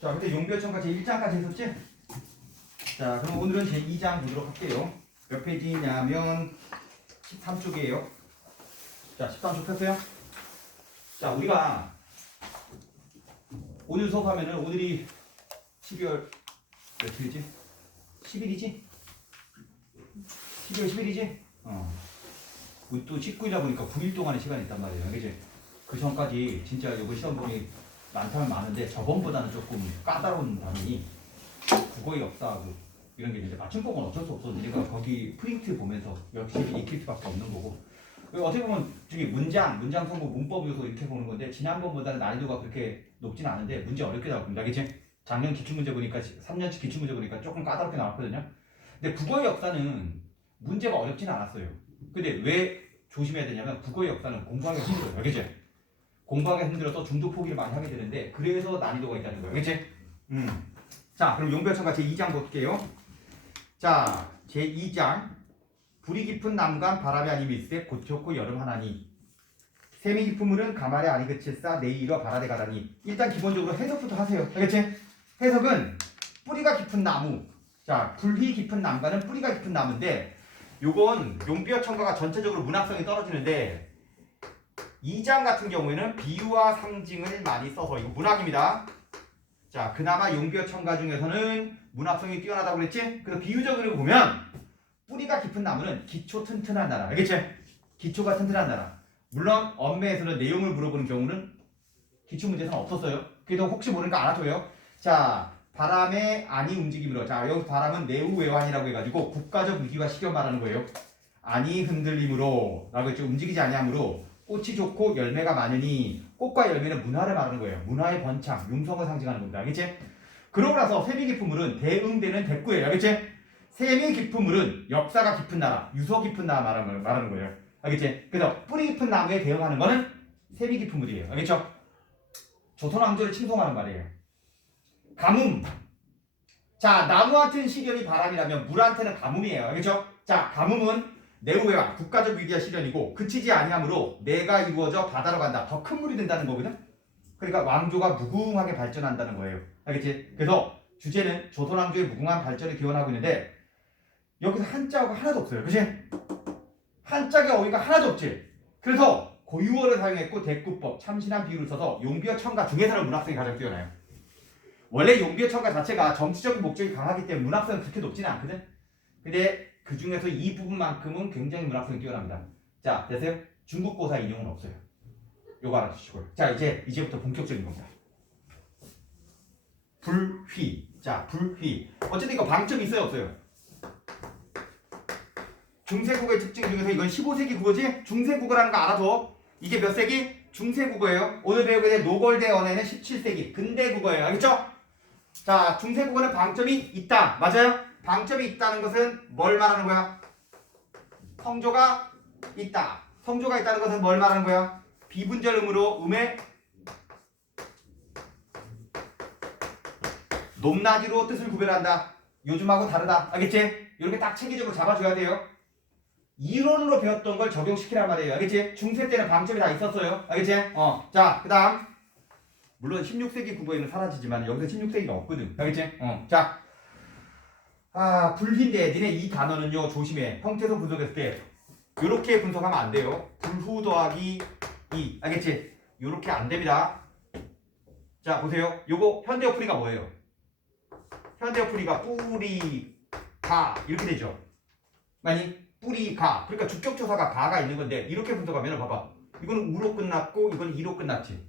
자, 그때 용비어천가 제1장까지 했었지? 자, 그럼 오늘은 제2장 보도록 할게요. 몇 페이지냐면 13쪽이에요. 자, 13쪽 폈어요? 자, 우리가 오늘 수업하면은 오늘이 12월 며칠이지? 10일이지? 12월 10일이지? 우리 또 19일이다 보니까 9일 동안의 시간이 있단 말이에요. 그치? 그 전까지 진짜 요거 시험본이 많다면 많은데 저번보다는 조금 까다로운 단위 국어의 역사하고 이런 게 이제 맞춤법은 어쩔 수 없어. 우리가 거기 프린트 보면서 역시 익힐 수밖에 없는 거고. 어떻게 보면 저기 문장 성공, 문법 요소 이렇게 보는 건데 지난번보다는 난이도가 그렇게 높진 않은데 문제 어렵게 나왔습니다. 그치? 작년 기출문제 보니까 3년치 기출문제 보니까 조금 까다롭게 나왔거든요. 근데 국어의 역사는 문제가 어렵진 않았어요. 근데 왜 조심해야 되냐면 국어의 역사는 공부하기가 힘들어요. 그치? 공부하기가 힘들어서 중도 포기를 많이 하게 되는데 그래서 난이도가 있다는 거예요. 그치? 자, 그럼 용비어천가 제2장 볼게요. 자, 제2장 불이 깊은 남간 바람이 아니 밀세 고쳤고 여름 하나니 샘이 깊은 물은 가말에 아니 그칠사 내일어 바라대 가라니. 일단 기본적으로 해석부터 하세요. 알겠지? 해석은 뿌리가 깊은 나무. 자, 불이 깊은 남간은 뿌리가 깊은 나무인데 요건 용비어천가가 전체적으로 문학성이 떨어지는데 2장 같은 경우에는 비유와 상징을 많이 써서 이거 문학입니다. 자, 그나마 용비어천가 중에서는 문학성이 뛰어나다고 그랬지? 그래서 비유적으로 보면 뿌리가 깊은 나무는 기초 튼튼한 나라. 알겠지? 기초가 튼튼한 나라. 물론 엄매에서는 내용을 물어보는 경우는 기출문제에서는 없었어요. 그래도 혹시 모르니까 알아둬요. 자, 바람의 안이 움직임으로. 자, 여기서 바람은 내우외환이라고 해가지고 국가적 위기와 시경 말하는 거예요. 안이 흔들림으로 라고 했죠. 움직이지 아니하므로 꽃이 좋고 열매가 많으니 꽃과 열매는 문화를 말하는 거예요. 문화의 번창, 융성을 상징하는 겁니다. 알겠지? 그러고 나서 샘이 깊은 물은 대응되는 대꾸예요. 알겠지? 샘이 깊은 물은 역사가 깊은 나라, 유서 깊은 나라 말하는 거예요. 알겠지? 그래서 뿌리 깊은 나무에 대응하는 거는 샘이 깊은 물이에요. 알겠죠? 조선 왕조를 칭송하는 말이에요. 가뭄. 자, 나무한테는 시련이 바람이라면 물한테는 가뭄이에요. 알겠죠? 자, 가뭄은 내우외환, 국가적 위기와 시련이고 그치지 아니하므로 내가 이루어져 바다로 간다. 더 큰 물이 된다는 거거든. 그러니까 왕조가 무궁하게 발전한다는 거예요. 알겠지? 그래서 주제는 조선 왕조의 무궁한 발전을 기원하고 있는데 여기서 한자어가 하나도 없어요. 그치? 한짝의 어휘가 하나도 없지. 그래서 고유어를 사용했고 대꾸법, 참신한 비유를 써서 용비어천가 중에서는 문학성이 가장 뛰어나요. 원래 용비어천가 자체가 정치적인 목적이 강하기 때문에 문학성은 그렇게 높지는 않거든. 근데 그 중에서 이 부분만큼은 굉장히 문학성이 뛰어납니다. 자, 됐어요? 중국고사 인용은 없어요. 요거 알아주시고요. 자, 이제부터 본격적인 겁니다. 불휘. 자, 불휘. 어쨌든 이거 방점이 있어요, 없어요? 중세국어의 특징 중에서 이건 15세기 국어지? 중세국어라는 거 알아둬. 이게 몇 세기? 중세국어예요. 오늘 배우게 될 노골대 언어는 17세기 근대국어예요. 알겠죠? 자, 중세국어는 방점이 있다. 맞아요? 방점이 있다는 것은 뭘 말하는 거야? 성조가 있다. 성조가 있다는 것은 뭘 말하는 거야? 비분절 음으로 음의 높낮이로 뜻을 구별한다. 요즘하고 다르다. 알겠지? 이렇게 딱 체계적으로 잡아줘야 돼요. 이론으로 배웠던 걸 적용시키란 말이에요. 알겠지? 중세 때는 방점이 다 있었어요. 알겠지? 자, 그 다음. 물론 16세기 국어에는 사라지지만 여기서 16세기가 없거든. 알겠지? 자. 불휘인데 니네 이 단어는요, 조심해. 형태소 분석했을 때 요렇게 분석하면 안 돼요. 불후 더하기 2. 알겠지? 요렇게 안 됩니다. 자, 보세요. 요거 현대어 풀이가 뭐예요? 현대어 풀이가 뿌리, 가 이렇게 되죠. 아니, 뿌리, 가. 그러니까 주격조사가 가가 있는 건데 이렇게 분석하면 봐봐. 이거는 우로 끝났고 이건 이로 끝났지.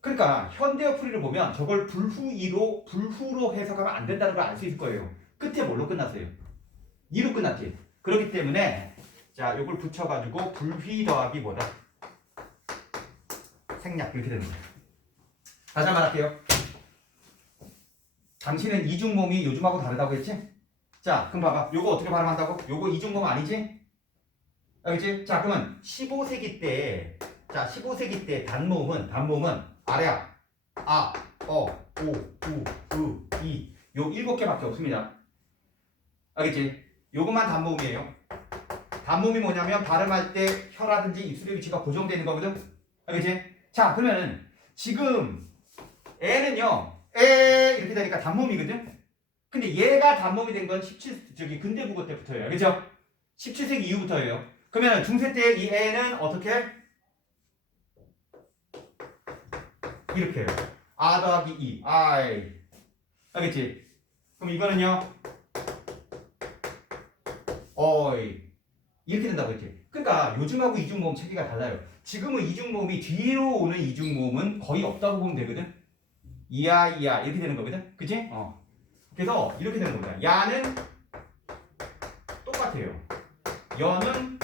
그러니까 현대어 풀이를 보면 저걸 불후이로 불후로 해석하면 안 된다는 걸 알 수 있을 거예요. 끝에 뭘로 끝났어요? 2로 끝났지. 그렇기 때문에 자, 요걸 붙여가지고 불휘 더하기 뭐다? 생략 이렇게 되는 거예요. 다시 한번 할게요. 당신은 이중몸이 요즘하고 다르다고 했지? 자, 그럼 봐봐. 요거 어떻게 발음한다고? 요거 이중몸 아니지? 알겠지? 자, 그러면 15세기 때, 자, 15세기 때 단모음은 아래야. 아, 어, 오, 우, 이. 요 7개밖에 없습니다. 알겠지? 요것만 단모음이에요. 단모음이 뭐냐면 발음할 때 혀라든지 입술의 위치가 고정되는 거거든? 알겠지? 자, 그러면은 지금 애는요, 이렇게 되니까 단몸이거든. 근데 얘가 단몸이 된 건 17 근대 국어 때부터예요. 그죠? 17세기 이후부터예요. 그러면 중세 때 이 애는 어떻게? 이렇게 해요. 아 더하기 이. 아이. 알겠지? 그럼 이거는요. 어이. 이렇게 된다고 했지. 그러니까 요즘하고 이중모음 체계가 달라요. 지금은 이중모음이 뒤로 오는 이중모음은 거의 없다고 보면 되거든. 이야 이렇게 되는 거거든. 그치? 그래서 이렇게 되는 겁니다. 야는 똑같아요. 여는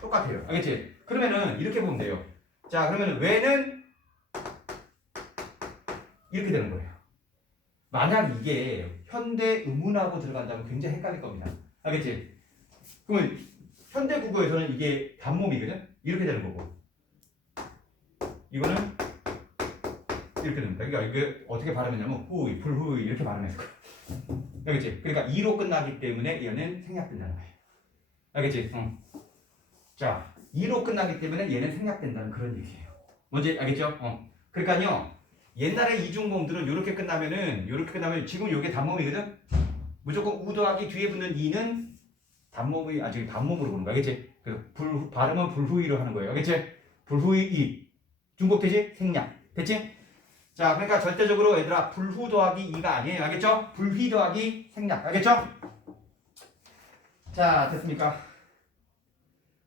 똑같아요. 알겠지? 그러면은 이렇게 보면 돼요. 자, 그러면은 왜는 이렇게 되는 거예요. 만약 이게 현대 의문하고 들어간다면 굉장히 헷갈릴 겁니다. 알겠지? 그러면 현대 국어에서는 이게 단모음이거든? 이렇게 되는 거고. 이거는 이렇게 됩니다. 그러니까 이게 어떻게 발음했냐면 후이, 불후이 이렇게 발음했을 거야. 알겠지? 그러니까 2로 끝나기 때문에 얘는 생략된다는 거예요. 알겠지? 자, 2로 끝나기 때문에 얘는 생략된다는 그런 얘기예요. 뭔지 알겠죠? 그러니까요. 옛날에 이중모음들은 이렇게 끝나면 지금 이게 단모음이거든? 무조건 우 더하기 뒤에 붙는 이는 단모음이 아직 단모음으로 보는 거야. 알겠지? 그래서 발음은 불후이로 하는 거예요. 알겠지? 불후이 이. 중복되지? 생략. 됐지? 자, 그러니까 절대적으로 얘들아 불후 더하기 2가 아니에요. 알겠죠? 불휘 더하기 생략. 알겠죠? 자, 됐습니까?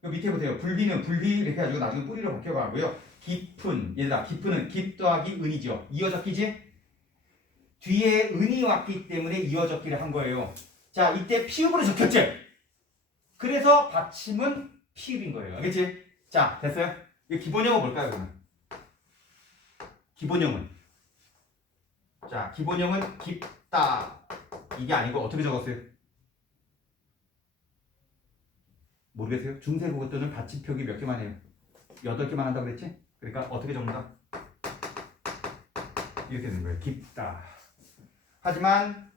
여기 밑에 보세요. 불휘는 불휘 이렇게 해가지고 나중에 뿌리로 바뀌어가고요. 깊은, 얘들아 깊은은 깊 더하기 은이죠. 이어적기지? 뒤에 은이 왔기 때문에 이어적기를 한 거예요. 자, 이때 피읍으로 적혔지? 그래서 받침은 피읍인 거예요. 알겠지? 자, 됐어요? 이 기본형은 뭘까요, 그러면? 기본형은? 자, 기본형은 깊다. 이게 아니고 어떻게 적었어요? 모르겠어요? 중세 국어 때는 받침표기 몇 개만 해요? 8개만 한다고 그랬지? 그러니까 어떻게 적는다? 이렇게 되는 거예요. 깊다. 하지만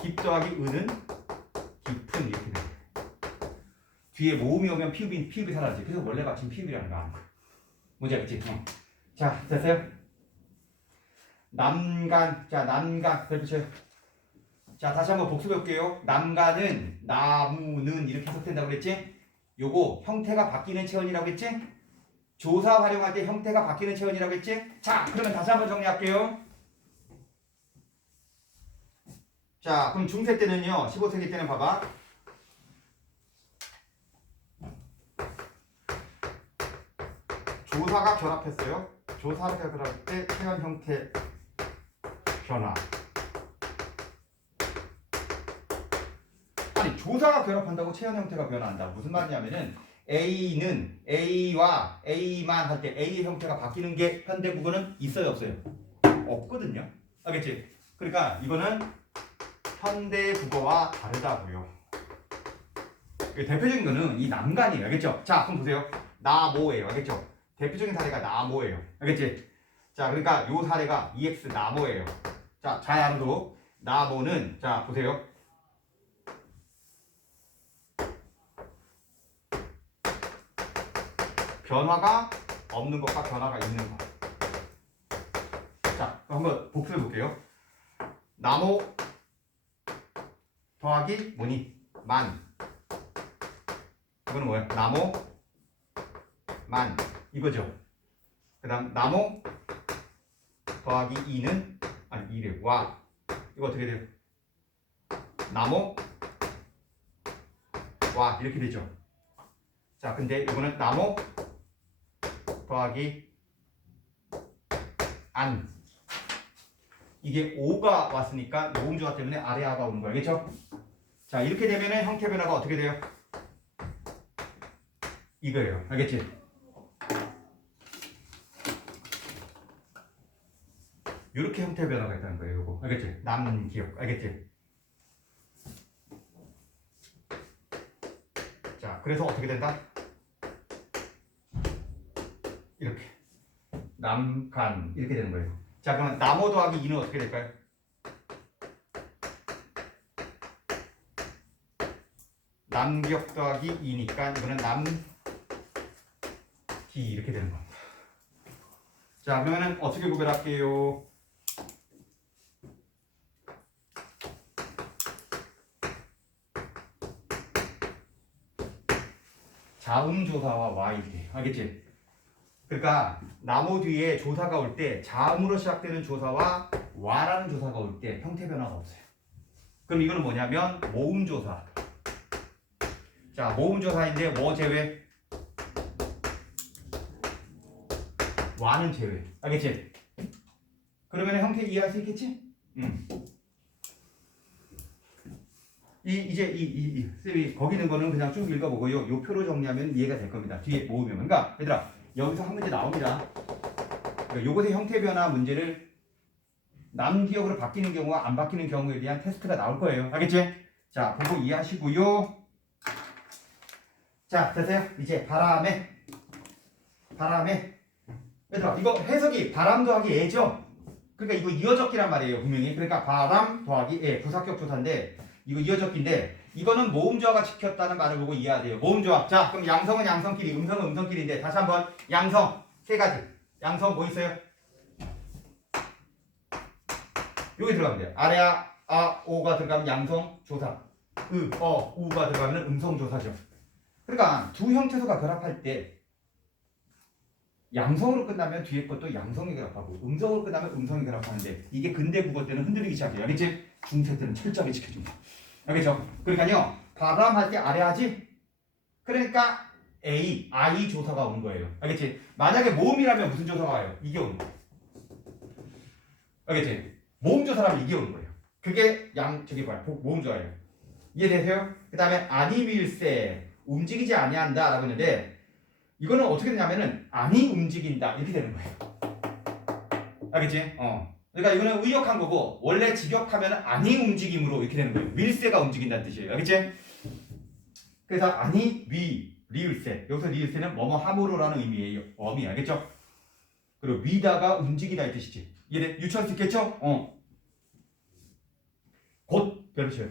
깊 더하기 은은 깊은 이렇게 됩니다. 뒤에 모음이 오면 피읍이 사라지. 그래서 원래 받침 피읍이라는 거 아는 거예요. 뭔지 알겠지? 자, 됐어요? 남간. 자, 남간. 펼쳐요. 자, 다시 한번 복습해 볼게요. 남간은 나무는 이렇게 해석된다고 그랬지? 요거 형태가 바뀌는 체언이라고 했지? 조사 활용할 때 형태가 바뀌는 체언이라고 했지? 자, 그러면 다시 한번 정리할게요. 자, 그럼 중세 때는요. 15세기 때는 봐봐. 조사가 결합했어요. 조사가 결합할 때 체언 형태 변화. 아니, 조사가 결합한다고 체언 형태가 변화한다. 무슨 말이냐면은 A는 A와 A만 할 때 A의 형태가 바뀌는 게 현대 국어는 있어요, 없어요? 없거든요. 알겠지? 그러니까 이거는 현대 국어와 다르다고요. 대표적인 거는 이 남간이에요. 알겠죠? 자, 그럼 보세요. 나모예요. 알겠죠? 대표적인 사례가 나모예요. 알겠지? 자, 그러니까 요 사례가 EX 나모예요. 자, 자양도 나모는 자, 보세요. 변화가 없는 것과 변화가 있는 것. 자, 그럼 한번 복습해 볼게요. 나모 더하기 뭐니? 만. 이거는 뭐야? 나모 만 이거죠. 그 다음 나모 더하기 2는 아니 2래 와. 이거 어떻게 돼요? 나모 와 이렇게 되죠. 자, 근데 이거는 나모 더하기 안. 이게 5가 왔으니까 모음조화 때문에 아래 아가 오는 거야. 알겠죠? 자, 이렇게 되면은 형태 변화가 어떻게 돼요? 이거예요. 알겠지? 이렇게 형태 변화가 있다는 거예요. 이거. 알겠지? 남는 기억. 알겠지? 자, 그래서 어떻게 된다? 이렇게. 남간. 이렇게 되는 거예요. 자, 그러면 나모 더하기 2는 어떻게 될까요? 남기역 더하기 2니까 이거는 남기 이렇게 되는 겁니다. 자, 그러면은 어떻게 구별할게요? 자음 조사와 와이드. 알겠지? 그러니까 나무 뒤에 조사가 올 때 자음으로 시작되는 조사와 와라는 조사가 올 때 형태 변화가 없어요. 그럼 이거는 뭐냐면 모음 조사. 자, 모음 조사인데 뭐 제외? 와는 제외. 알겠지? 그러면 형태 이해할 수 있겠지? 쌤이 거기 있는 거는 그냥 쭉 읽어보고요. 요 표로 정리하면 이해가 될 겁니다. 뒤에 모으면. 그러니까 얘들아 여기서 한 문제 나옵니다. 그러니까 요것의 형태 변화 문제를 남 기억으로 바뀌는 경우와 안 바뀌는 경우에 대한 테스트가 나올 거예요. 알겠지? 자, 보고 이해하시고요. 자, 됐어요? 이제 바람에 얘들아 이거 해석이 바람 더하기 애죠? 그러니까 이거 이어적기란 말이에요. 분명히. 그러니까 바람 더하기 애 부사격 조사인데 이거 이어적기인데 이거는 모음조화가 지켰다는 말을 보고 이해해야 돼요. 모음조화. 자, 그럼 양성은 양성끼리, 음성은 음성끼리인데 다시 한번 양성 세 가지. 양성 뭐 있어요? 여기 들어가면 돼요. 아래아, 아, 오가 들어가면 양성 조사. 우가 들어가면 음성 조사죠. 그러니까 두 형태소가 결합할 때 양성으로 끝나면 뒤에 것도 양성이 결합하고 음성으로 끝나면 음성이 결합하는데 이게 근대 국어 때는 흔들리기 시작해요. 알겠지? 중세 때는 철저하게 지켜준다. 알겠죠? 그러니까요. 발음할 때 아래 하지? 그러니까 I 조사가 오는 거예요. 알겠지? 만약에 모음이라면 무슨 조사가 와요? 이게 오는 거예요. 알겠지? 모음 조사라면 이게 오는 거예요. 그게 모음 조사예요. 이해되세요? 그 다음에 아니밀세 움직이지 아니한다 라고 했는데 이거는 어떻게 되냐면은 아니 움직인다 이렇게 되는 거예요. 알겠지? 그러니까 이거는 의역한 거고 원래 직역하면 아니 움직임으로 이렇게 되는 거예요. 밀세가 움직인다는 뜻이에요. 알겠지? 그래서 아니 리을세 여기서 리을세는 뭐뭐 함으로라는 의미예요. 어미 알겠죠? 그리고 위다가 움직이다 이 뜻이지. 이해돼? 유추할 수 있겠죠? 곧 별표쳐요.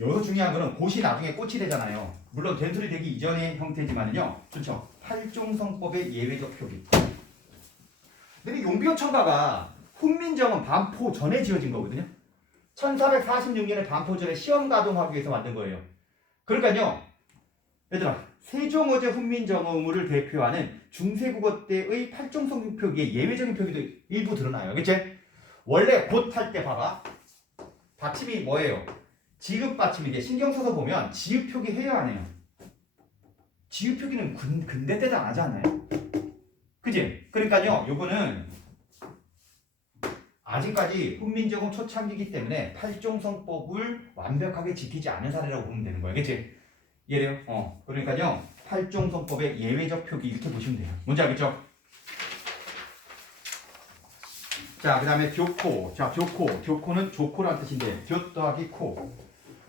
여기서 중요한 거는 곧이 나중에 꽃이 되잖아요. 물론 된소리 되기 이전의 형태지만은요. 좋죠. 팔종성법의 예외적 표기. 근데 용비어천가가 훈민정음 반포 전에 지어진 거거든요. 1446년에 반포전에 시험 가동하기 위해서 만든 거예요. 그러니까요. 얘들아 세종어제 훈민정음을 대표하는 중세국어 때의 팔종성 표기의 예외적인 표기도 일부 드러나요. 알겠지? 원래 곧 할 때 봐봐. 받침이 뭐예요? 지읒 받침인데 신경 써서 보면 지읒 표기 해야 하네요. 지읒 표기는 근대 때도 안 하지 않나요? 그지? 그러니까요, 요거는 아직까지 훈민정음 초창기이기 때문에 팔종성법을 완벽하게 지키지 않은 사례라고 보면 되는 거예요. 그치? 이해돼요? 그러니까요, 팔종성법의 예외적 표기 이렇게 보시면 돼요. 뭔지 알겠죠? 자, 그 다음에 교코. 자, 교코는 조코라는 뜻인데, 교 더하기 코.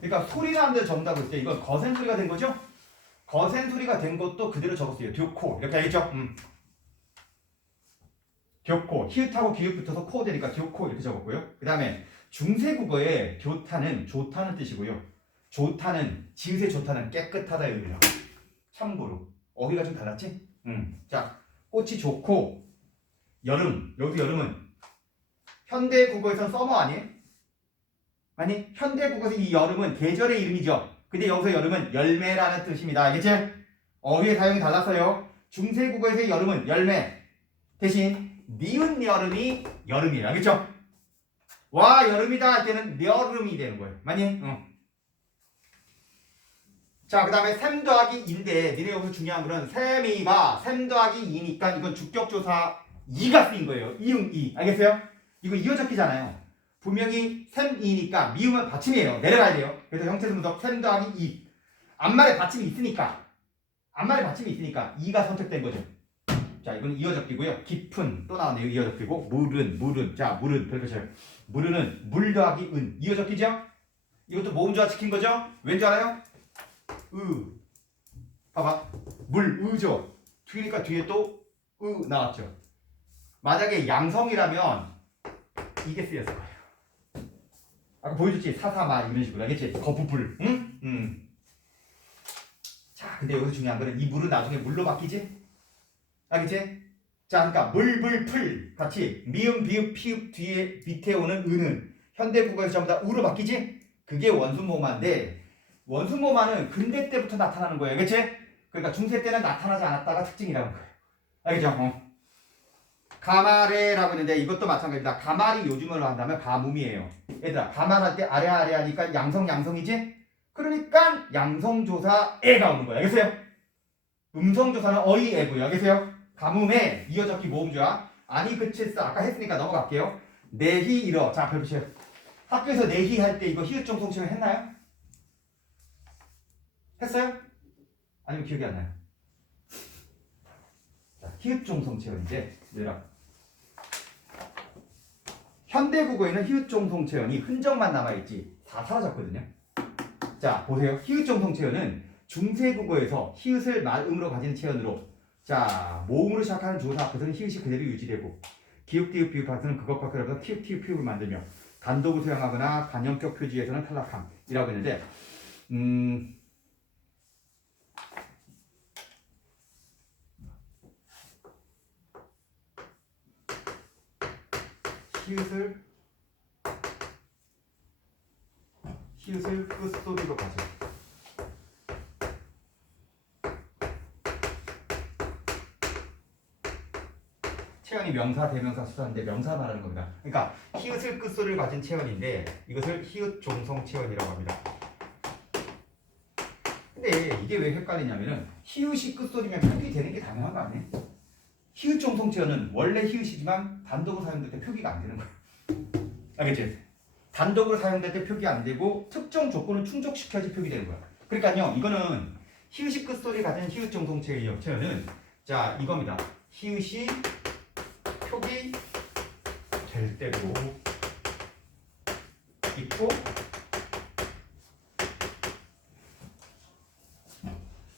그러니까 소리라는 데 적는다고 했을 때 이건 거센 소리가 된 거죠? 거센 소리가 된 것도 그대로 적었어요. 교코. 이렇게 알겠죠? 교코. 히읗하고 기읍 붙어서 코 되니까 교코 이렇게 적었고요. 그 다음에 중세국어의 교타는 좋다는 뜻이고요. 좋다는, 지읒의 좋다는 깨끗하다의 의미라. 참고로. 어휘가 좀 달랐지? 자, 꽃이 좋고, 여름. 여기서 여름은 현대국어에서는 서머 아니에요? 아니 현대국어에서 이 여름은 계절의 이름이죠. 근데 여기서 여름은 열매라는 뜻입니다. 알겠지? 어휘의 사용이 달랐어요. 중세국어에서의 여름은 열매 대신 니은 여름이 여름이에요. 알겠죠? 와 여름이다 할 때는 여름이 되는 거예요. 맞니? 자, 그 다음에 셈 더하기 2인데 니네 여기서 중요한 거는 셈이가 셈 더하기 2니까 이건 주격조사 2가 쓰인 거예요. 이응 2. 알겠어요? 이거 이어적기잖아요. 분명히 셈이니까 미음은 받침이에요. 내려가야 돼요. 그래서 형태분석 셈 더하기 2. 앞말에 받침이 있으니까 2가 선택된 거죠. 자, 이건 이어적기고요. 깊은 또 나왔네요. 이어적기고 물은 자 물은 그렇게 쳐요. 물은 물 더하기 은 이어적기죠. 이것도 모음조화 시킨 거죠. 왠지 알아요? 봐봐 물 으죠. 그러니까 뒤에 또 나왔죠. 만약에 양성이라면 이게 쓰였을 거예요. 아까 보여줬지? 사사마 이런 식으로 알겠지? 거푸풀 응? 자, 근데 여기서 중요한 거는 이 물은 나중에 물로 바뀌지? 알겠지? 자, 그러니까 풀 같이 미음, 비읍, 피읍 뒤에 밑에 오는 은은 현대국어에서 전부 다 우로 바뀌지? 그게 원순모마인데 원순모마는 근대 때부터 나타나는 거예요. 그치? 그러니까 중세 때는 나타나지 않았다가 특징이라는 거예요. 알겠죠? 가마레라고 했는데 이것도 마찬가지다. 가말이 요즘으로 한다면 가뭄이에요. 얘들아, 가말할 때 아래 하니까 양성이지? 그러니까 양성조사 애가 오는 거야. 알겠어요? 음성조사는 어이 애고요. 알겠어요? 가뭄에 이어적기 모음조야. 아니 그치스 아까 했으니까 넘어갈게요. 내희 이러. 자, 별표시요. 학교에서 내희 할 때 이거 히읗종 송치를 했나요? 했어요? 아니면 기억이 안 나요? 자, 히읗종 송체현인데 얘들아, 현대국어에는 히읗종 송체현이 흔적만 남아있지 다 사라졌거든요. 자, 보세요. 히읗종 송체현은 중세국어에서 히읗을 말음으로 가진 체현으로, 자, 모음으로 시작하는 조사 앞에서는 히읗이 그대로 유지되고 기읍, 디읍, 비읍 앞에서는 그것과 그러면서 티읍, 티읍, 피읍을 만들며 단독을 사용하거나 관형격 표지에서는 탈락함이라고 했는데 히읗을 끝소리로 가져. 체현이 명사, 대명사, 수사인데 명사 말하는 겁니다. 그러니까 히읗을 끝소리를 가진 체현인데 이것을 히읗 종성 체현이라고 합니다. 근데 이게 왜 헷갈리냐면은 히읗이 끝소리면 표기 되는 게 당연한 거 아니에요? 히읗 종성 체현은 원래 히읗이지만 단독으로 사용될 때 표기가 안 되는 거야. 알겠지? 단독으로 사용될 때 표기 안 되고 특정 조건을 충족시켜야지 표기되는 거야. 그러니까요, 이거는 히읗이 끝소리 가진 히읗 종성체의 체현은 자, 이겁니다. 히읗이 표기 될 때도 있고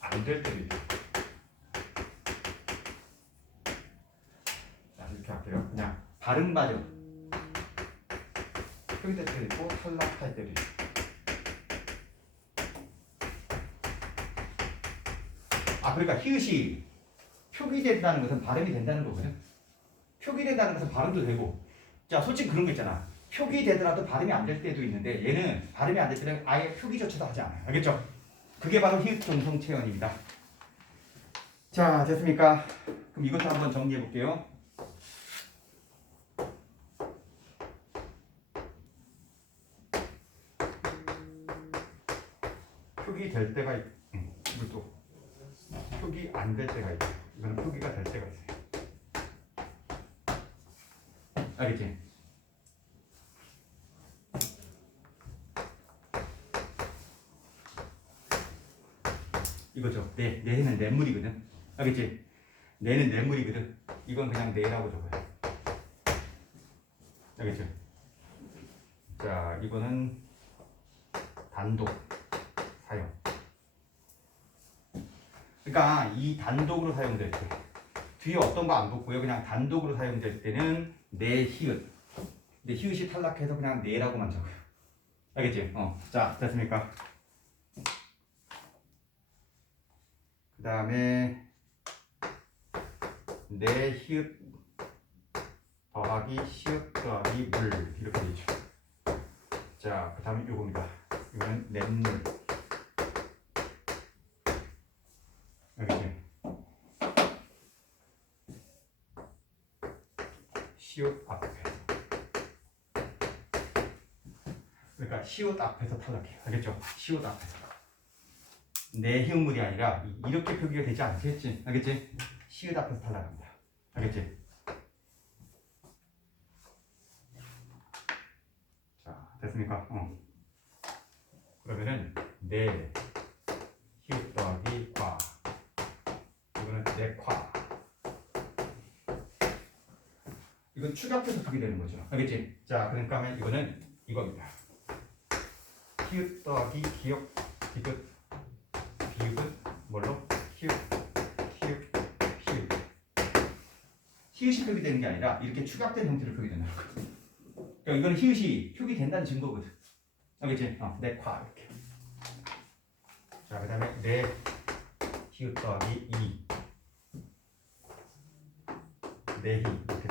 안 될 때도 있고. 자, 이렇게 할게요. 그냥 발음 과정. 표기될 때도 있고 탈락할 때도 있고. 아, 그러니까 히읗이 표기된다는 것은 발음이 된다는 거거든. 표기된다는 것은 발음도 되고. 자, 솔직히 그런 거 있잖아. 표기되더라도 발음이 안 될 때도 있는데 얘는 발음이 안 될 때는 아예 표기조차도 하지 않아요. 알겠죠? 그게 바로 히읗 종성 체현입니다. 자, 됐습니까? 그럼 이것도 한번 정리해 볼게요. 표기 될 때가 있고, 이것도 표기 안 될 때가 있고, 이거는 표기가 될 때가 있어요. 알겠지? 이거죠. 내는 냇물이거든. 알겠지? 내는 냇물이거든. 이건 그냥 내라고 적어요. 알겠죠? 자, 이거는 단독 사용. 그러니까 이 단독으로 사용될 때 뒤에 어떤 거 안 붙고요. 그냥 단독으로 사용될 때는 내 히읗. 근데 히읗이 탈락해서 그냥 내라고만 적어요. 알겠지? 자, 됐습니까? 그 다음에 내 히읗 더하기 시옷 더하기 물 이렇게 되죠. 자, 그 다음에 요겁니다. 이거는 냇물. 알겠지? 시옷 앞에. 그러니까 시옷 앞에서 탈락해요. 알겠죠? 시옷 앞에서. 내 히읗물이 아니라 이렇게 표기가 되지 않겠지? 알겠지? 시옷 앞에서 탈락합니다. 알겠지? 자, 됐습니까? 그러면은 내 히읗 더하기 과. 이거는 내과. 이건 축약해서 표기되는 거죠. 알겠지? 자, 그러니까 이거는 이겁니다. 히읗 더하기 기역, 디귿, 비읍은 뭘로? 히읗, 히읗, 피읍. 히읗이 표기되는 게 아니라 이렇게 축약된 형태로 표기된다는 거거든. 그러니까 이거는 히읗이 표기된다는 증거거든. 알겠지? 내과 이렇게. 자, 그 다음에 내 히읗 더하기 2. 내희 이렇게.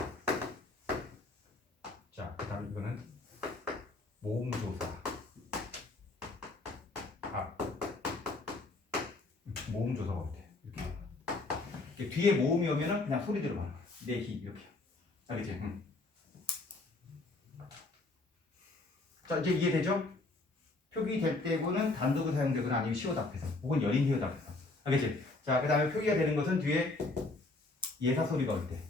자, 그다음 이거는 모음조사. 모음조사가 어때? 이렇게 뒤에 모음이 오면은 그냥 소리대로 가. 내희 이렇게. 알겠지? 응. 자, 이제 이해되죠? 표기될 때고는 단독으로 사용되거나 아니면 시옷 앞에서 혹은 여린 히읗 앞에서. 알겠지? 자, 그 다음에 표기가 되는 것은 뒤에 예사 소리가 올 때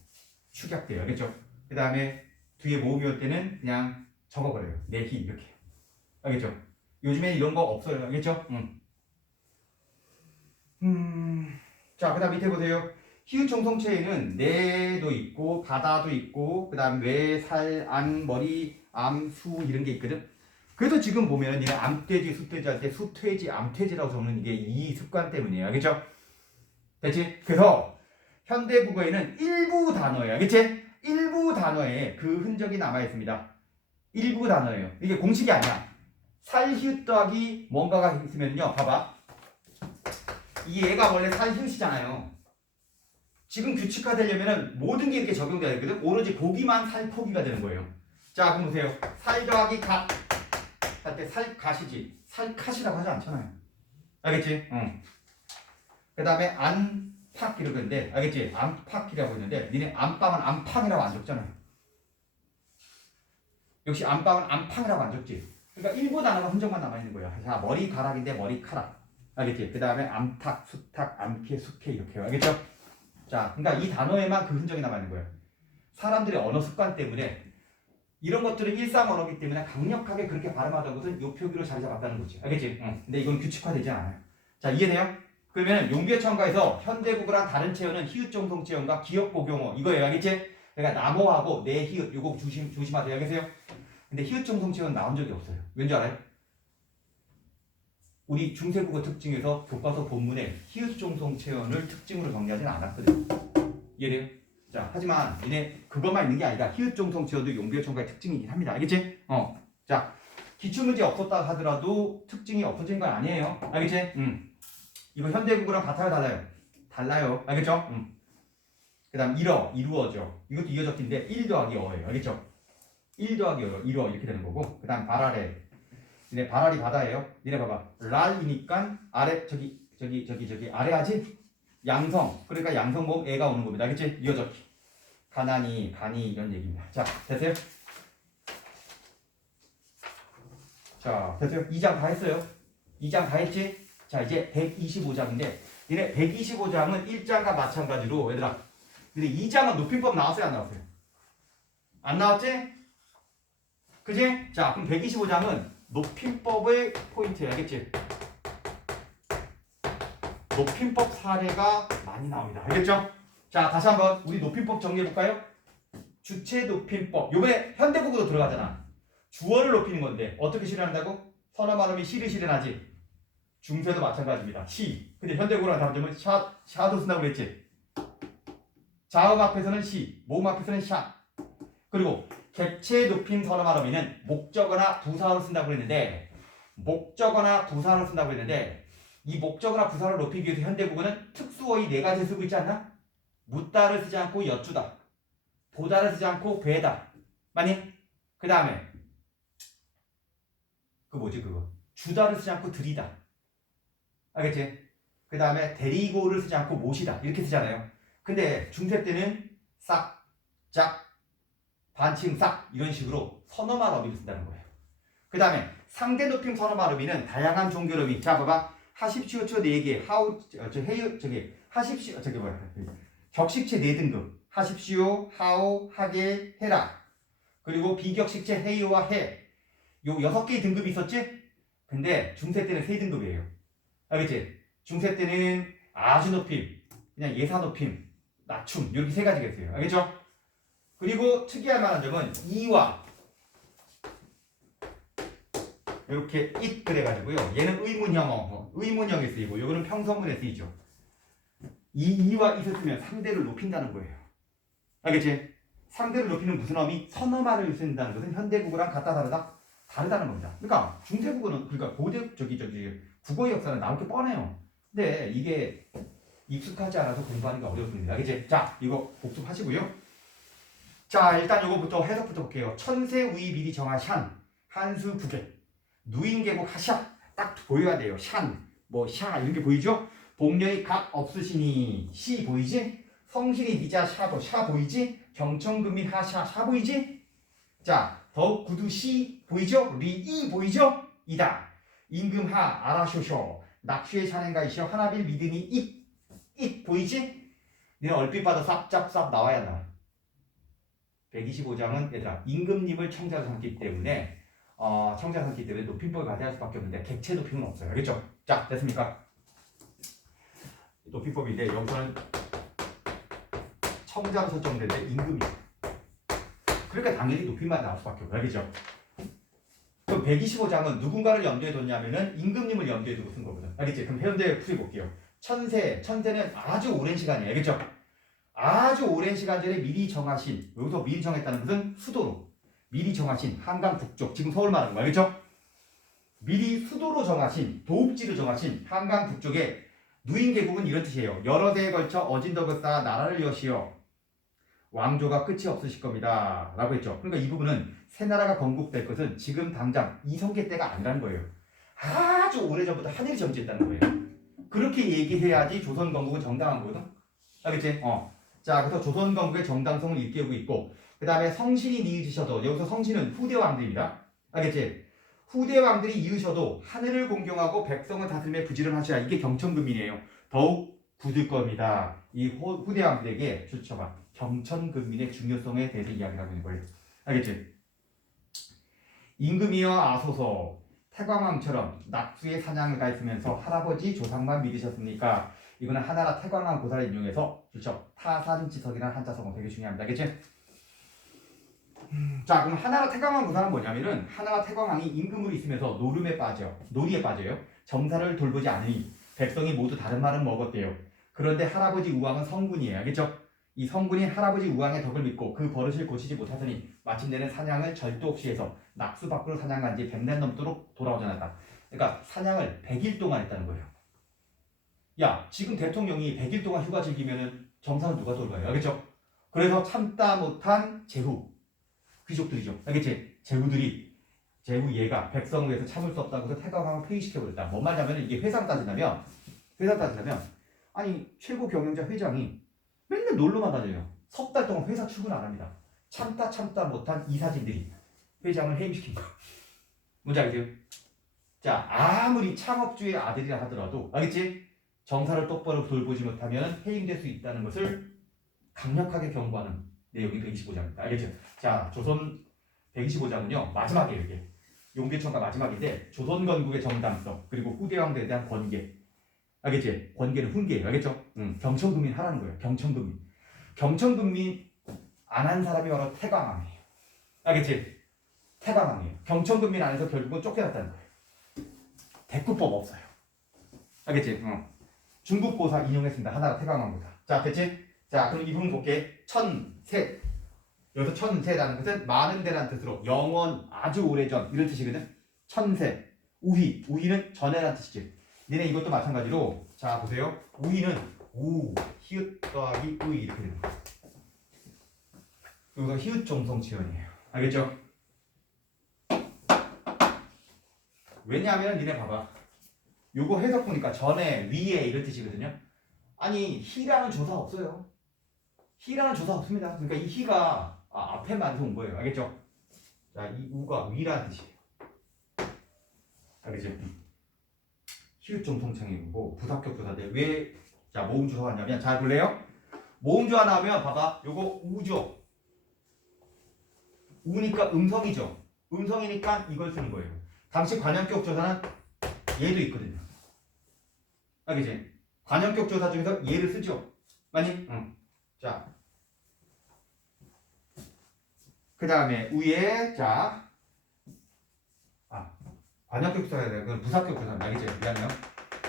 축약돼요. 알겠죠? 그 다음에 뒤에 모음이 올 때는 그냥 적어버려요. 내희 이렇게. 알겠죠? 요즘에 이런 거 없어요. 알겠죠? 자, 그 다음 밑에 보세요. 히읗 정성체에는 내도 있고 바다도 있고 그 다음 뇌, 살, 안, 머리, 암, 수 이런 게 있거든. 그래서 지금 보면은 얘가 암돼지, 수돼지 할 때 수퇴지, 암퇴지라고 적는 이게 이 습관 때문이에요. 알겠죠? 됐지? 그래서 현대 국어에는 일부 단어예요. 알겠지? 일부 단어에 그 흔적이 남아 있습니다. 일부 단어예요. 이게 공식이 아니야. 살, 히읗 더하기 뭔가가 있으면요. 봐봐. 이 얘가 원래 살, 히읗이잖아요. 지금 규칙화되려면 모든 게 이렇게 적용돼야 되거든. 오로지 보기만 살포기가 되는 거예요. 자, 그럼 보세요. 살 더하기 갓 할 때 살갓이지. 살캇이라고 하지 않잖아요. 알겠지? 응. 그 다음에 안팎 이러는데 알겠지? 안팎이라고 했는데 니네 안방은 안팡이라고 안 적잖아요. 역시 안방은 안팡이라고 안 적지. 그러니까 일부 단어가 흔적만 남아있는 거야. 자, 머리카락인데 머리카락. 알겠지? 그 다음에 암탉, 수탉, 암캐, 수캐 이렇게. 알겠죠? 자, 그러니까 이 단어에만 그 흔적이 남아있는 거예요. 사람들의 언어 습관 때문에 이런 것들은 일상 언어이기 때문에 강력하게 그렇게 발음하던 것은 요 표기로 자리 잡았다는 거지. 알겠지? 응. 근데 이건 규칙화되지 않아요. 자, 이해돼요? 그러면 용비어천가에서 현대국어랑 다른 체어는 히읗 정성 체어과 기역 복용어 이거예요. 알겠지? 그러니까 나모하고 내 히읗 요거 조심하세요. 알겠어요? 근데 히읗 정성 체어는 나온 적이 없어요. 왠지 알아요? 우리 중세국어 특징에서 교과서 본문에 히읗 정성 체어를 특징으로 정리하지는 않았거든요. 이해돼요? 자, 하지만 얘네 그것만 있는 게 아니라 히읗 정성 체어도 용비어천가의 특징이긴 합니다. 알겠지? 자, 기출문제 없었다 하더라도 특징이 없어진 건 아니에요. 알겠지? 이거 현대국어랑 같아요, 달라요? 달라요. 알겠죠? 그 다음 이루어져. 이것도 이어적기인데 1 더하기 어예요. 알겠죠? 1 더하기 어, 이루어 이렇게 되는 거고 그 다음 발아래. 얘네 발알이 바다예요. 얘네 봐봐. 랄이니까 아래 저기 아래하지? 양성. 그러니까 양성모음 애가 오는 겁니다. 알겠지? 이어적기. 가난이, 간이 이런 얘기입니다. 자, 됐어요? 자, 됐어요? 2장 다 했어요? 2장 다 했지? 자, 이제 125장인데 얘네 125장은 1장과 마찬가지로 얘들아 근데 2장은 높임법 나왔어요? 안 나왔어요? 안 나왔지? 그지? 자, 그럼 125장은 높임법의 포인트야. 알겠지? 높임법 사례가 많이 나옵니다. 알겠죠? 자, 다시 한번 우리 높임법 정리해볼까요? 주체 높임법. 요번에 현대국어도 들어가잖아. 주어를 높이는 건데 어떻게 실현한다고? 선어 발음이 시를 실현하지. 중세도 마찬가지입니다. 시. 근데 현대국어랑 다른 점은 샤도 쓴다고 그랬지. 자음 앞에서는 시, 모음 앞에서는 샤. 그리고 객체 높임 선어 발음에는 목적어나 부사어를 쓴다고 그랬는데 이 목적어나 부사어를 높이기 위해서 현대국어는 특수어의 4가지 쓰고 있지 않나? 묻다를 쓰지 않고 여쭈다. 보다를 쓰지 않고 배다. 맞니? 그 다음에 그거 주다를 쓰지 않고 들이다. 알겠지? 그 다음에 데리고를 쓰지 않고 모시다. 이렇게 쓰잖아요. 근데 중세 때는 싹, 짝, 반침, 싹 이런 식으로 선어말 어미를 쓴다는 거예요. 그 다음에 상대 높임 선어말 어미는 다양한 종교 어미. 자, 봐봐. 하십시오, 초 4개, 격식체 4등급. 하십시오, 하오, 하게, 해라. 그리고 비격식체 헤이와 해. 요 6개의 등급이 있었지? 근데 중세 때는 3등급이에요. 알겠지? 중세 때는 아주 높임, 그냥 예사 높임, 낮춤 이렇게 3가지가 있어요. 알겠죠? 그리고 특이할 만한 점은 이와 이렇게 it 그래가지고요. 얘는 의문형에 쓰이고 요거는 평서문에 쓰이죠. 이와 it을 쓰면 상대를 높인다는 거예요. 알겠지? 상대를 높이는 무슨 의미? 선어말을 쓴다는 것은 현대국어랑 같다 다르다? 다르다는 겁니다. 그러니까 중세국어는 그러니까 고대 국어의 역사는 나올 게 뻔해요. 근데 이게 익숙하지 않아서 공부하는 게 어려운 겁니다. 알겠지? 자, 이거 복습하시고요. 자, 일단 요거부터 해석부터 볼게요. 천세 우이 미리 정하 샨 한수 부계 누인 계곡 하샤 딱 보여야 돼요. 샨, 뭐 샤 이런 게 보이죠? 복렬이 각 없으시니 시 보이지? 성실이 니자 샤도 샤 보이지? 경청금민 하샤 샤 보이지? 자, 더욱 구두 시 보이죠? 리이 보이죠? 이다. 임금하 아라쇼쇼 낙슈의 찬행가 이시여 하나빌 믿으니 잇 보이지? 너는 얼핏 봐도 쌉짭쌉 나와야 나와. 125장은 얘들아 임금님을 청자로 삼기 때문에 청자로 삼기 때문에 높임법을 받아야 할 수밖에 없는데 객체 높임은 없어요. 알겠죠? 자, 됐습니까? 높임법인데 여기서는 청자로 설정되는데 임금이 그러니까 당연히 높임만 나올 수밖에 없어요. 알겠죠? 그럼 125장은 누군가를 염두에 뒀냐면은 임금님을 염두에 두고 쓴 거거든. 알겠지? 그럼 현재 풀이볼게요. 천세는 아주 오랜 시간이에요. 알겠죠? 아주 오랜 시간 전에 미리 정하신, 여기서 미리 정했다는 것은 수도로 미리 정하신 한강 북쪽, 지금 서울 말하는 거 알겠죠? 미리 수도로 정하신, 도읍지로 정하신 한강 북쪽에 누인 계곡은 이런 뜻이에요. 여러 대에 걸쳐 어진덕을 쌓아 나라를 여시어 왕조가 끝이 없으실 겁니다 라고 했죠. 그러니까 이 부분은 새 나라가 건국될 것은 지금 당장 이성계 때가 아니라는 거예요. 아주 오래전부터 하늘이 정지했다는 거예요. 그렇게 얘기해야지 조선 건국은 정당한 거거든. 알겠지? 자, 그래서 조선 건국의 정당성을 일깨우고 있고, 그 다음에 성신이 이으셔도, 여기서 성신은 후대 왕들입니다. 알겠지? 후대 왕들이 이으셔도 하늘을 공경하고 백성을 다스림에 부지런하시라. 이게 경천금민이에요. 더욱 굳을 겁니다. 이 후대 왕들에게 주쳐봐. 경천금민의 중요성에 대해서 이야기하고 있는 거예요. 알겠지? 임금이여 아소서 태광왕처럼 낙수의 사냥을 가했으면서 할아버지 조상만 믿으셨습니까? 이거는 하나라 태광왕 고사를 인용해서 그렇죠. 타산지석이라는 한자성어 되게 중요합니다. 알겠지? 자, 그럼 하나라 태광왕 고사는 뭐냐면은 하나라 태광왕이 임금으로 있으면서 놀이에 빠져요. 정사를 돌보지 않으니 백성이 모두 다른 말은 먹었대요. 그런데 할아버지 우왕은 성군이에요. 알겠죠? 이 성군인 할아버지 우왕의 덕을 믿고 그 버릇을 고치지 못하더니 마침내는 사냥을 절도 없이 해서 낙수 밖으로 사냥한 지 100년 넘도록 돌아오지 않았다. 그러니까 사냥을 100일 동안 했다는 거예요. 야, 지금 대통령이 100일 동안 휴가 즐기면은 정상을 누가 돌봐요? 알겠죠? 그래서 참다 못한 제후 귀족들이죠. 알겠지? 제후 얘가 백성을 위해서 참을 수 없다고 해서 태광왕을 폐위시켜버렸다. 뭔 말이냐면 이게 회상 따지려면 아니 최고 경영자 회장이 맨날 놀러만 다녀요. 석 달 동안 회사 출근 안 합니다. 참다 못한 이사진들이 회장을 해임시킨다. 뭔지 알겠어요? 자, 아무리 창업주의 아들이라 하더라도 알겠지? 정사를 똑바로 돌보지 못하면 해임될 수 있다는 것을 강력하게 경고하는 내용이 125장입니다. 알겠죠? 자, 조선 125장은요 마지막이에요. 이게 용계천가 마지막인데 조선 건국의 정당성 그리고 후대왕들에 대한 권계. 알겠지? 권계는 훈계예요. 알겠죠? 경천금민 하라는 거예요. 경천금민 안 한 사람이 바로 태광왕이에요. 알겠지? 태광왕이에요. 경천금민 안에서 결국은 쫓겨났다는 거예요. 대꾸법 없어요. 알겠지? 중국고사 인용했습니다. 하나라 태광왕고사. 자, 됐지? 자, 그럼 이 부분 볼게. 천세. 여기서 천세라는 것은 많은 데라는 뜻으로 영원, 아주 오래전 이런 뜻이거든. 천세. 우희는 전에라는 뜻이지. 니네 이것도 마찬가지로 자 보세요. 우희는 우, 히읗 더하기 우이 이렇게 되는 거야. 여기서 히읗 종성 지연이에요. 알겠죠? 왜냐하면 니네 봐봐. 요거 해석 보니까 전에, 위에 이런 뜻이거든요. 아니 히라는 조사 없어요. 히라는 조사 없습니다. 그러니까 이 히가 앞에만 온 거예요. 알겠죠? 자, 이 우가 위라는 뜻이에요. 알겠죠? 히읗종성창이고 부사격 부사들 왜 자 모음주사가 왔냐면 잘 볼래요? 모음주가 나오면 봐봐. 요거 우죠. 우니까 음성이죠. 음성이니까 이걸 쓰는 거예요. 당시 관현격 조사는 얘도 있거든요. 알겠지? 관현격 조사 중에서 얘를 쓰죠. 많이? 자, 그 다음에 위에 자 관현격 조사야 돼. 그건 부사격 조사. 알겠지? 미안해요.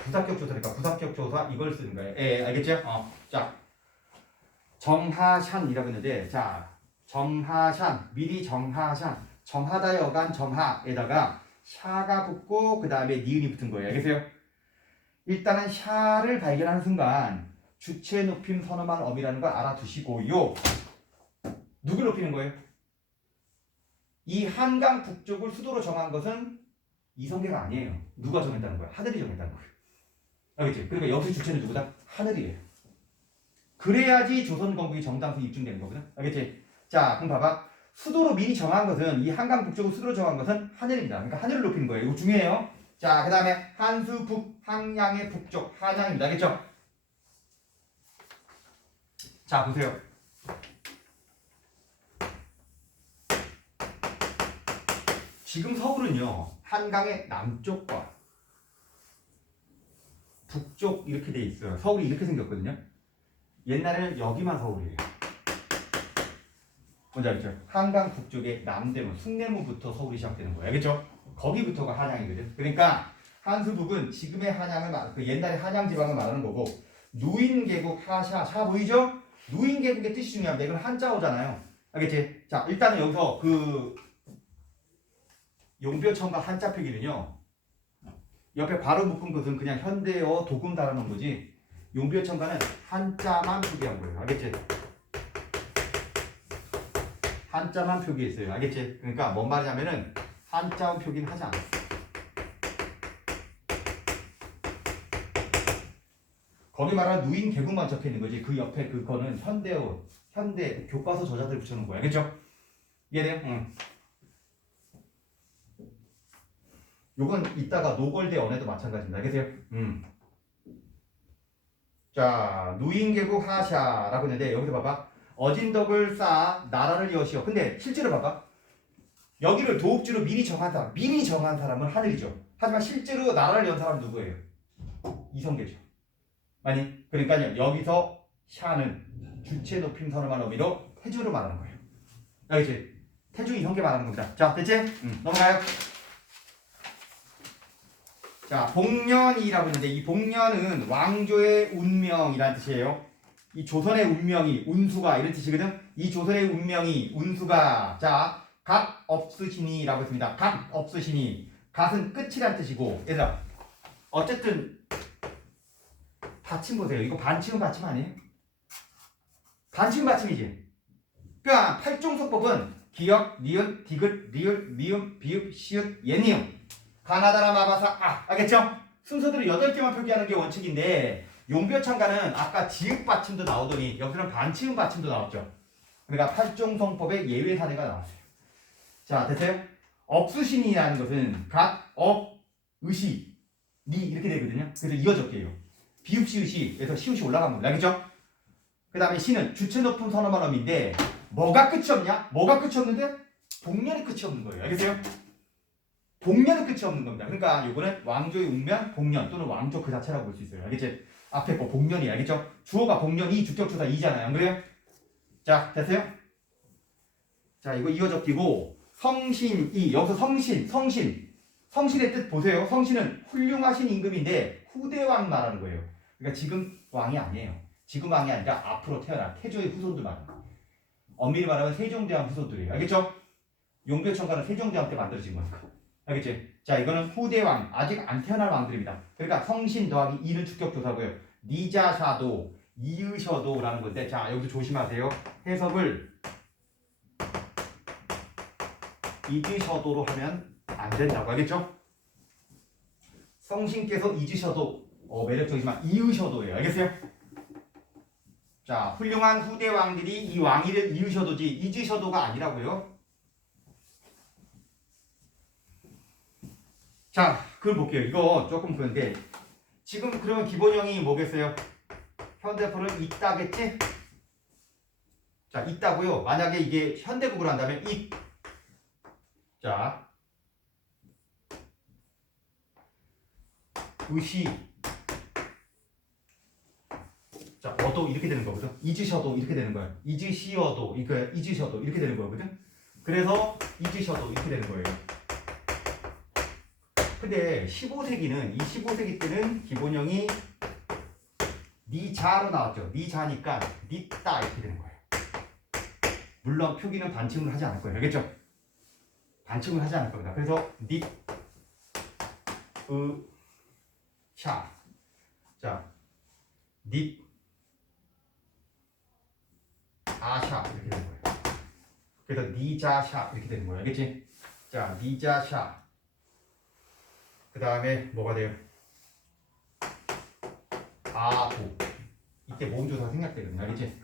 부사격 조사니까 부사격 조사 이걸 쓰는 거예요. 예, 알겠죠? 자, 정하샨이라고 했는데 자, 정하샨 미리 정하샨 정하다의 어간 정하에다가 샤가 붙고 그 다음에 니은이 붙은 거예요. 알겠어요? 일단은 샤를 발견하는 순간 주체 높임 선엄한 어미라는 걸 알아두시고요. 누구를 높이는 거예요. 이 한강 북쪽을 수도로 정한 것은 이성계가 아니에요. 누가 정했다는 거야? 하늘이 정했다는 거예요. 알겠지? 그러니까 여기서 주체는 누구다? 하늘이에요. 그래야지 조선 건국이 정당성이 입증되는 거거든. 알겠지? 자, 그럼 봐봐. 수도로 미리 정한 것은 이 한강 북쪽을 수도로 정한 것은 하늘입니다. 그러니까 하늘을 높이는 거예요. 이거 중요해요. 자, 그 다음에 한수 북, 항양의 북쪽, 한양입니다. 알겠죠? 자, 보세요. 지금 서울은요, 한강의 남쪽과 북쪽 이렇게 돼 있어요. 서울이 이렇게 생겼거든요. 옛날에는 여기만 서울이에요. 뭔지 알죠? 한강 북쪽의 남대문, 숭례문부터 서울이 시작되는 거예요. 알겠죠? 거기부터가 한양이거든. 그러니까 한수북은 지금의 한양을 그 옛날의 한양 지방을 말하는 거고, 누인계국 하샤, 샤 보이죠? 누인계국의 뜻이 중요합니다. 이건 한자어잖아요. 알겠지? 자, 일단은 여기서 그 용벼천과 한자 표기는요, 옆에 괄호 묶은 것은 그냥 현대어 도금 달아놓은 거지, 용벼천과는 한자만 표기한 거예요. 알겠지? 한자만 표기했어요. 알겠지? 그러니까 뭔 말이냐면은 한자음 표기는 하지 않았어. 거기 말하는 누인 계국만 적혀 있는 거지. 그 옆에 그거는 현대어, 현대 교과서 저자들 붙여놓은 거야. 알겠죠? 이해돼요? 응. 요건 이따가 노골대 언에도 마찬가지입니다. 알겠어요? 자, 누인계국 하샤라고 했는데 여기서 봐봐. 어진덕을 쌓아 나라를 여시오. 근데 실제로 봐봐. 여기를 도읍지로 미리 정한 사람은 하늘이죠. 하지만 실제로 나라를 연 사람은 누구예요? 이성계죠. 아니, 그러니까요. 여기서 샤는 주체 높임 선언한 의미로 태주를 말하는 거예요. 알겠지? 태주 이성계 말하는 겁니다. 자, 됐지? 넘어가요. 자, 복년이라고 했는데 이 복년은 왕조의 운명이라는 뜻이에요. 이 조선의 운명이 운수가 이런 뜻이거든. 이 조선의 운명이 운수가 자, 각 없으시니라고 했습니다. 각 없으시니. 갓은 끝이란 뜻이고, 얘들아 어쨌든 받침 보세요. 이거 반치음 받침 아니에요? 반치음 받침이지. 그러니까 팔종소법은 기역, 니은, 디귿, 리을, 미음, 비읍, 시읒, 예니음, 가나다라, 마바사, 아, 알겠죠? 순서대로 8개만 표기하는 게 원칙인데 용벼창가는 아까 지읒 받침도 나오더니 여기서는 반치음 받침도 나왔죠. 그러니까 팔종성법의 예외 사례가 나왔어요. 자, 됐어요? 억수신이라는 것은 각, 억, 의시, 니 이렇게 되거든요. 그래서 이어 적게요. 비읍, 시읒에서 시읒이 올라간 겁니다. 알겠죠? 그 다음에 시는 주체 높은 선어만 어민데 뭐가 끝이 없냐? 뭐가 끝이 없는데? 복년이 끝이 없는 거예요. 알겠어요? 복년은 끝이 없는 겁니다. 그러니까 이거는 왕조의 운명, 복년 또는 왕조 그 자체라고 볼 수 있어요. 알겠지? 앞에 거 복년이 알겠죠? 주어가 복년이 주격조사 이잖아요. 안 그래요? 자, 됐어요? 자, 이거 이어 적기고 성신이 여기서 성신의 뜻 보세요. 성신은 훌륭하신 임금인데 후대왕 말하는 거예요. 그러니까 지금 왕이 아니에요. 지금 왕이 아니라 앞으로 태어날 태조의 후손들 말하는 거예요. 엄밀히 말하면 세종대왕 후손들이에요. 알겠죠? 용벼천가는 세종대왕 때 만들어진 거니까. 알겠지? 자, 이거는 후대왕, 아직 안 태어날 왕들입니다. 그러니까 성신 더하기 이는 주격조사고요. 니자샤도, 이으셔도라는 건데, 자, 여기서 조심하세요. 해석을 잊으셔도로 하면 안 된다고. 알겠죠? 성신께서 잊으셔도 매력적이지만 이으셔도예요. 알겠어요? 자, 훌륭한 후대 왕들이 이 왕위를 이으셔도지 잊으셔도가 아니라고요. 자, 그럼 볼게요. 이거 조금 그런데 지금 그러면 기본형이 뭐겠어요? 현대포는 있다겠지? 자, 있다고요. 만약에 이게 현대국으로 한다면 이 자, 의시 자, 어도 이렇게 되는 거거든. 잊으셔도 이렇게 되는 거야. 잊으시어도 그러니까 잊으셔도 이렇게 되는 거거든. 그래서 잊으셔도 이렇게 되는 거예요. 근데 15세기는 이 15세기 때는 기본형이 니자로 나왔죠. 니자니까 니따 이렇게 되는 거예요. 물론 표기는 반침을 하지 않을 거예요. 알겠죠? 반침을 하지 않을 겁니다. 그래서 니, 샤. 자, 니, 아샤 이렇게 되는 거예요. 그래서 니자샤 이렇게 되는 거야. 알겠지? 자, 니자샤. 그 다음에 뭐가 돼요? 아부. 이때 모음조사가 생략되거든요. 알겠지? 그래서